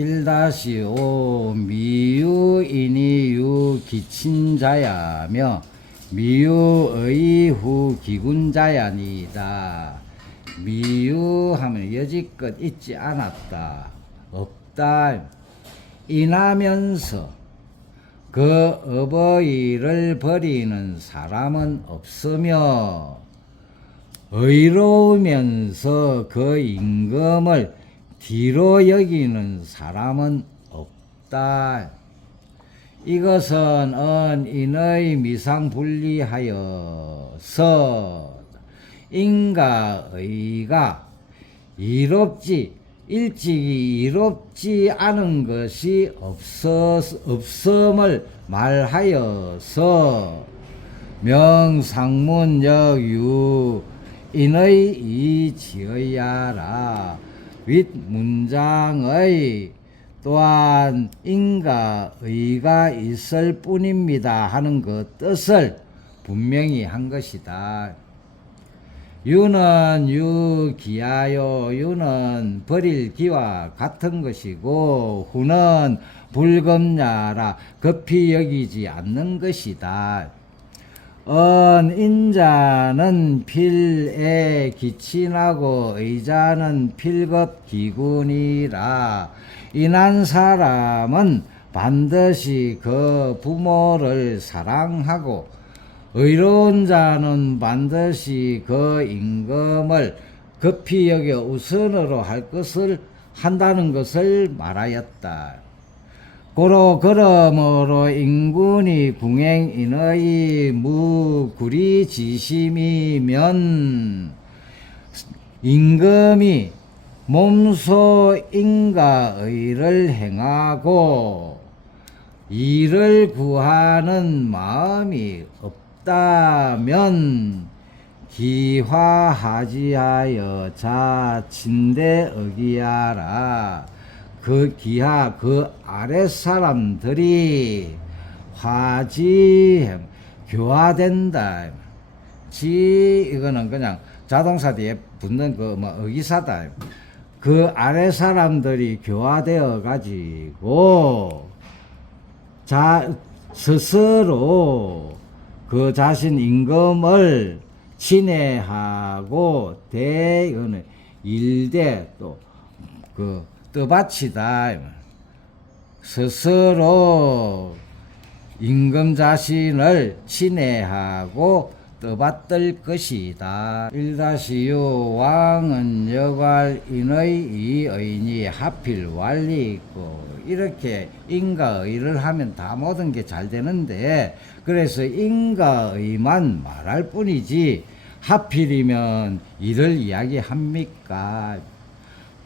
1-5 미유인이유 기친자야며 미유의 후 기군자야니다. 미유하면 여지껏 있지 않았다, 없다. 인하면서 그 어버이를 버리는 사람은 없으며 의로우면서 그 임금을 뒤로 여기는 사람은 없다. 이것은 인의 미상분리하여서 인과의가 일찍이 이롭지 않은 것이 없음을 말하여서 명상문역유 인의 이지어야라. 윗문장의 또한 인과의가 있을 뿐입니다 하는 그 뜻을 분명히 한 것이다. 유는 유기하여 유는 버릴 기와 같은 것이고 후는 불검야라 급히 여기지 않는 것이다. 인자는 필에 기친하고 의자는 필급 기군이라. 인한 사람은 반드시 그 부모를 사랑하고 의로운 자는 반드시 그 임금을 급히 여겨 우선으로 할 것을 한다는 것을 말하였다. 고로 그러므로 인군이 궁행인의 무구리지심이면 임금이 몸소 인과의를 행하고 이를 구하는 마음이 없다면 기화하지하여 자친대 어기하라. 그 기하 그 아랫 사람들이 교화된다. 이거는 그냥 자동사 뒤에 붙는 그 의기사다. 그 아랫 사람들이 교화되어 가지고 스스로 그 자신 임금을 친애하고 일대 또 떠받치다. 스스로 임금 자신을 친애하고 떠받들 것이다. 1-6 왕은 여괄인의 이의니 하필 완리 있고. 이렇게 인과의를 하면 다 모든 게 잘 되는데 그래서 인과의만 말할 뿐이지 하필이면 이를 이야기합니까?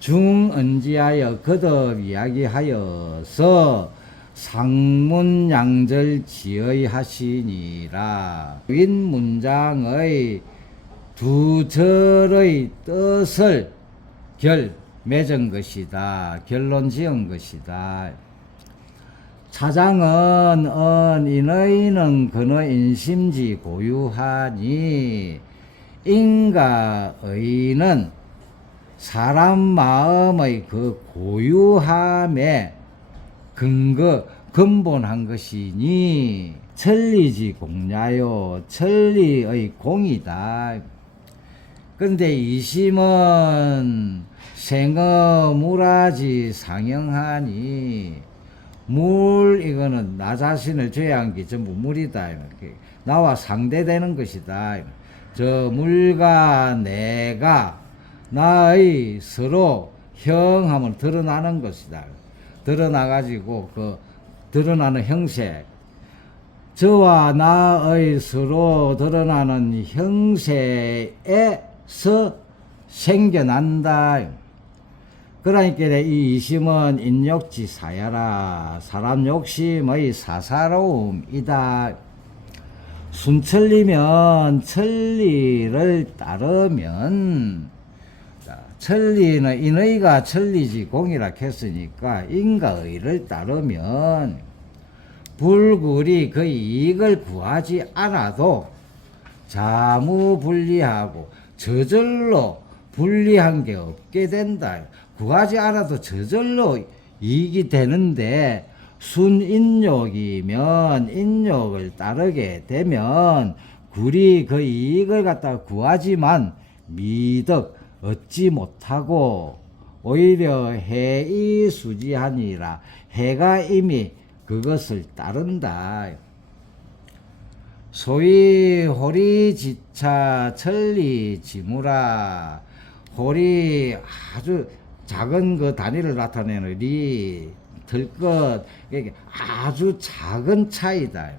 중언지하여 거듭 이야기하여서 상문양절 지어하시니라. 윗문장의 두 절의 뜻을 맺은 것이다. 결론 지은 것이다. 차장은 인의는 근의 인심지 고유하니 인과의는 사람 마음의 그 고유함에 근본한 것이니 천리지 공야요 천리의 공이다. 그런데 이심은 생어 물하지 상영하니 이거는 나 자신을 제외한 게 전부 물이다. 나와 상대되는 것이다. 저 물과 내가 나의 서로 형함을 드러나는 것이다. 드러나가지고 드러나는 형색. 저와 나의 서로 드러나는 형세에서 생겨난다. 그러니까 이 이심은 인욕지 사야라. 사람 욕심의 사사로움이다. 순천리면 천리를 따르면 천리는 인의가 천리지 공이라 했으니까 인과의를 따르면 불굴이 그 이익을 구하지 않아도 자무분리하고 저절로 분리한 게 없게 된다. 구하지 않아도 저절로 이익이 되는데 순인욕이면 인욕을 따르게 되면 굴이 그 이익을 갖다가 구하지만 미덕 얻지 못하고 오히려 해이수지하니라. 해가 이미 그것을 따른다. 소위 호리지차 천리지무라. 홀이 아주 작은 그 단위를 나타내는 리, 들것, 이게 아주 작은 차이다.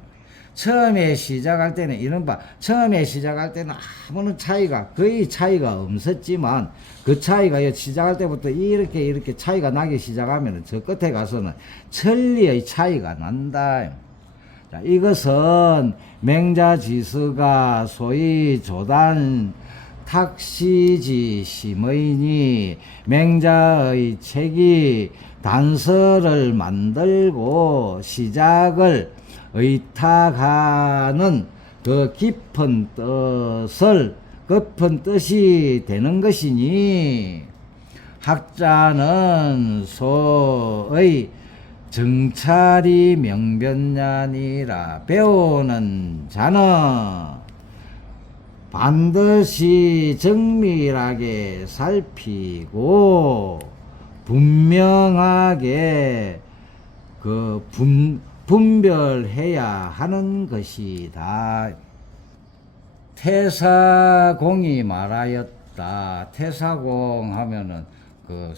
처음에 시작할 때는 이른바 처음에 시작할 때는 아무런 차이가 거의 차이가 없었지만 그 차이가 시작할 때부터 이렇게 차이가 나기 시작하면 저 끝에 가서는 천리의 차이가 난다. 자, 이것은 맹자지수가 소위 조단 탁시지 심의니 맹자의 책이 단서를 만들고 시작을 의탁하는 그 깊은 뜻이 되는 것이니 학자는 소의 정찰이 명변냐니라. 배우는 자는 반드시 정밀하게 살피고 분명하게 그 분별해야 하는 것이다. 태사공이 말하였다. 태사공 하면은 그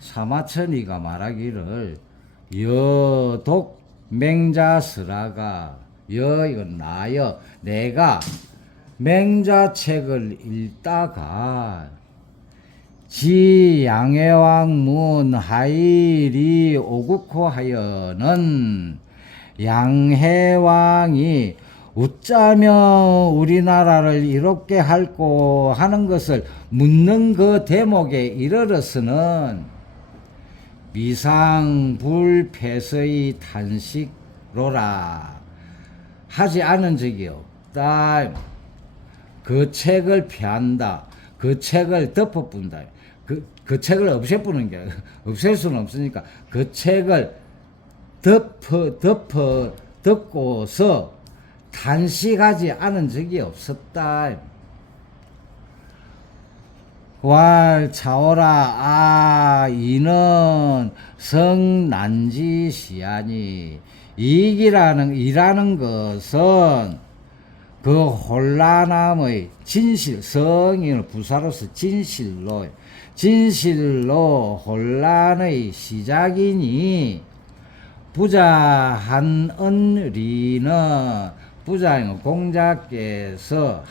사마천이가 말하기를 여독 맹자스라가 이건 나여 내가 맹자책을 읽다가 지 양해왕문 하일이 오국호 하여는 양해왕이 웃자며 우리나라를 이롭게 할꼬 하는 것을 묻는 그 대목에 이르러서는 미상불패의 탄식로라 하지 않은 적이 없다. 그 책을 피한다. 그 책을 덮어뿐다. 그 책을 없애뿌는 게 없앨 수는 없으니까 그 책을 덮고서 탄식하지 않은 적이 없었다. 왈 차오라. 이는 성난지시하니 이라는 것은 그 혼란함의 진실, 성인을 부사로서 진실로 혼란의 시작이니 부자한 은리는 부자인 공자께서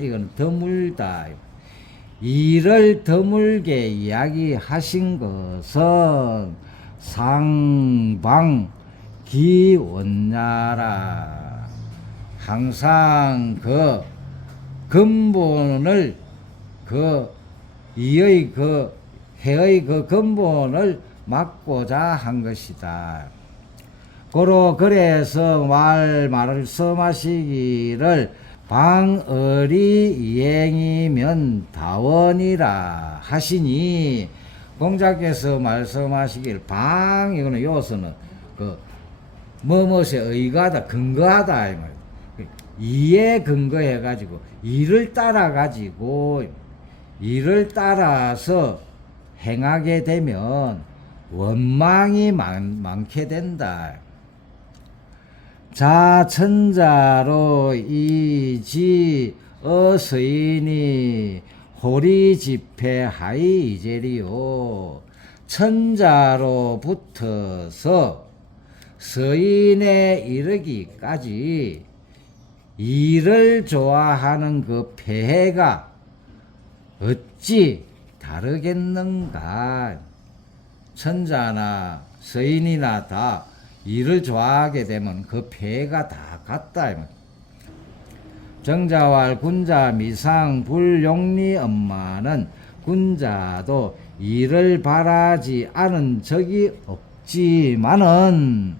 이건 드물다. 이를 드물게 이야기하신 것은 상방 기원냐라. 항상 그 근본을 해의 그 근본을 막고자 한 것이다. 그래서 말씀하시기를 방어리 이행이면 다원이라 하시니 공자께서 말씀하시길 이거는 요서는 그 뭐뭇에 의가다 근거하다 이 말. 이에 근거해 가지고 이를 따라서 행하게 되면 원망이 많게 된다. 자천자로 이지 어서인이 호리집회 하이이제리요. 천자로 붙어서 서인에 이르기까지 이를 좋아하는 그 폐해가 어찌 다르겠는가. 천자나 서인이나 다 이를 좋아하게 되면 그 폐해가 다 같다. 정자왈 군자 미상 불용리 엄마는 군자도 이를 바라지 않은 적이 없지만은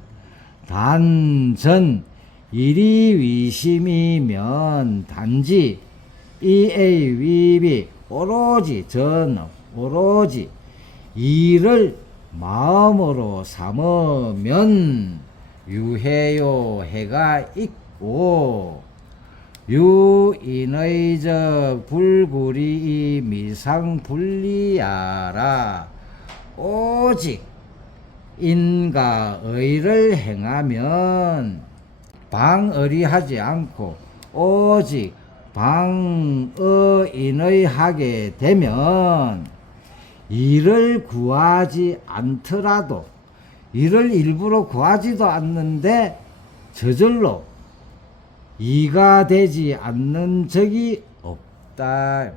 단전 일이 위심이면 단지 이의 위비 오로지 이를 마음으로 삼으면 유해요 해가 있고 유인의적 불구리 미상불리야라. 오직 인가의를 행하면 방의리하지 않고 오직 방의인의 하게 되면 이를 구하지 않더라도 이를 일부러 구하지도 않는데 저절로 이가 되지 않는 적이 없다.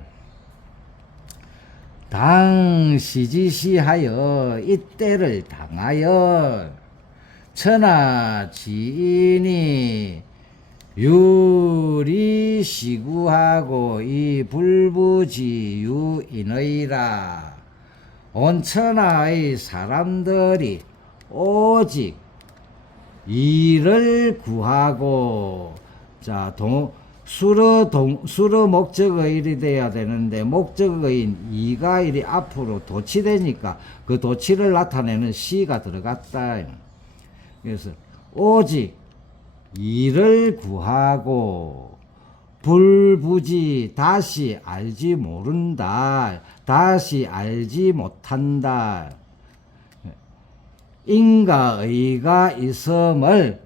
당시지시하여 이때를 당하여 천하 지인이 유리시구하고 이 불부지유인의라. 온 천하의 사람들이 오직 이를 구하고 수로 목적의 일이 돼야 되는데 목적의 이가 일이 앞으로 도치되니까 그 도치를 나타내는 시가 들어갔다. 그래서 오직 이를 구하고 불부지 다시 알지 모른다. 다시 알지 못한다. 인가의가 있음을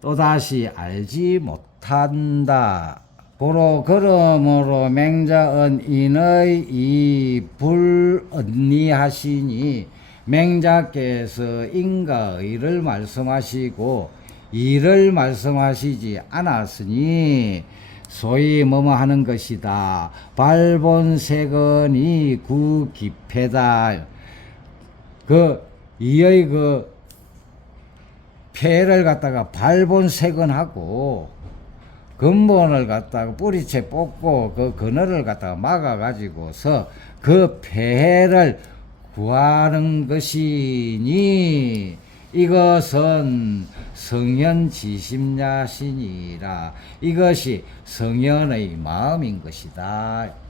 또다시 알지 못한다. 고로 그러므로 맹자은 인의 이 불언니하시니 맹자께서 인가의를 말씀하시고 이를 말씀하시지 않았으니 소위 뭐뭐 하는 것이다. 발본세건이 구기패다. 이의 폐를 갖다가 발본세건하고 근본을 갖다가 뿌리채 뽑고 그 그늘을 갖다가 막아 가지고서 그 폐를 구하는 것이니 이것은 성현지심야시니라. 이것이 성현의 마음인 것이다.